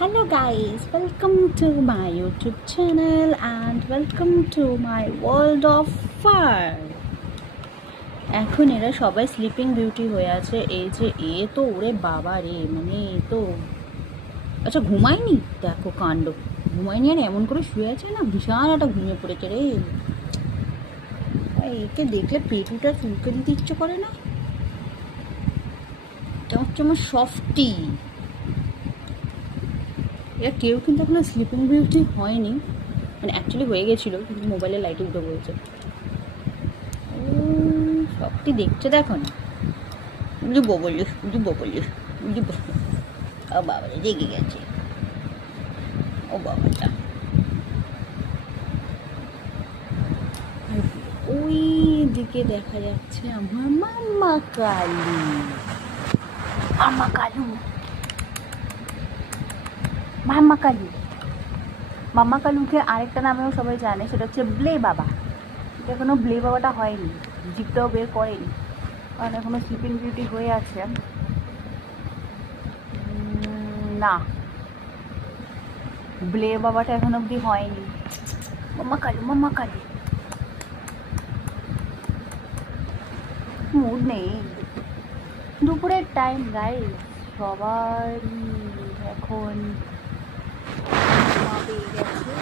Hello guys, welcome to my YouTube channel and welcome to my world of fun. এখন এরা সবাই sleeping beauty হয়ে আছে। এই যে তো ওরে বাবা রে, মানে তো আচ্ছা ঘুমায়নি, দেখো কাণ্ড, ঘুমায়নি আর এমন করে শুয়ে আছে না, বিশাল একটা ঘুমিয়ে পড়েছে রে। একে দেখলে পেটুটা চুলকে দিতে ইচ্ছে করে না, কেমন আমার সফটি। এরা কেউ কিন্তু এখনো স্লিপিং বিউটি হয়নি, মানে অ্যাকচুয়ালি হয়ে গেছিলো কিন্তু মোবাইলে লাইটে উঠে পড়েছে। সবটি দেখছে দেখো না, বুঝবো বলিস বুঝবো বলিস বুঝবো। ও বাবা জেগে গেছে, ও বাবাটা। ওই দিকে দেখা যাচ্ছে আমার মাম্মা কালু। মাম্মা কালু, মাম্মা কালু। মাম্মা কালুকে আরেকটা নামেও সবাই জানে, সেটা হচ্ছে ব্লে বাবা। এটা এখনো ব্লে বাবাটা হয়নি, জিপটাও বের করেনি, কারণ এখনো স্লিপিং বিউটি হয়ে আছে। না, ব্লে বাবাটা এখন অবধি হয়নি। মাম্মা কালু, মাম্মা কালু। মুড নেই, দুপুরের টাইম গাইস, সবার এখন পেয়ে গেছে।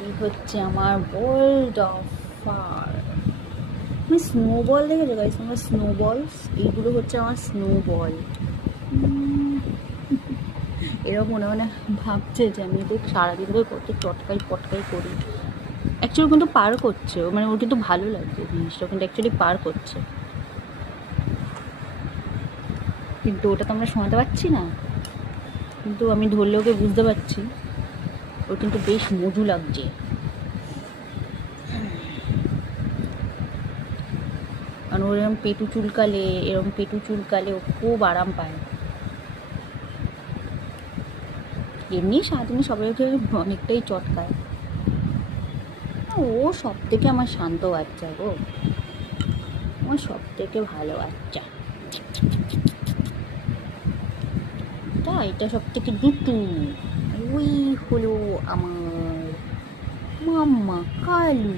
এই হচ্ছে আমার ওয়ার্ল্ড অফ ফার। আমি স্নোবল দেখেছো গাইস, আমার স্নোবলস, এইগুলো হচ্ছে আমার স্নোবল। এরা মনে মনে ভাবছে যে আমি তো সারাদিন ধরে কত চটকাই পটকাই করি। অ্যাকচুয়ালি কিন্তু পার করছে, মানে ওর কিন্তু ভালো লাগছে জিনিসটা, কিন্তু অ্যাকচুয়ালি পার করছে, কিন্তু ওটা তো আমরা শোনাতে পারছি না। কিন্তু আমি ধরলে ওকে বুঝতে পারছি ওর কিন্তু বেশ মজু লাগছে। কারণ ওর এরকম পেটু চুলকালে ও খুব আরাম পায়। এমনি সারাদিনে সবাইকে অনেকটাই চটকায়। ও সব থেকে আমার শান্ত বাচ্চা গো, আমার সব থেকে ভালো বাচ্চা। এটা সব থেকে দুটু। ওই হলো আমার মাম্মা কালু।